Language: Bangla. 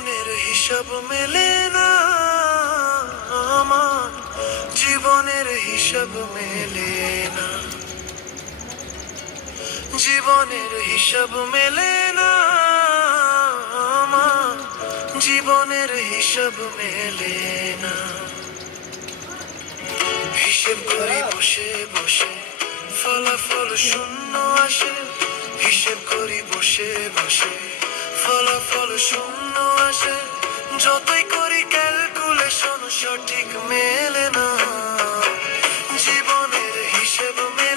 জীবনের হিসাব মেলে না আমার, জীবনের হিসাব মেলে না, জীবনের হিসাব মেলে না আমার, জীবনের হিসাব মেলে না। হিসেব করি বসে বসে, ফলাফল শূন্য আসে। হিসেব করি বসে বসে, ফলাফল শূন্য আসে। যতই করি ক্যালকুলেশন সঠিক মেলে না, জীবনের হিসেব মেলে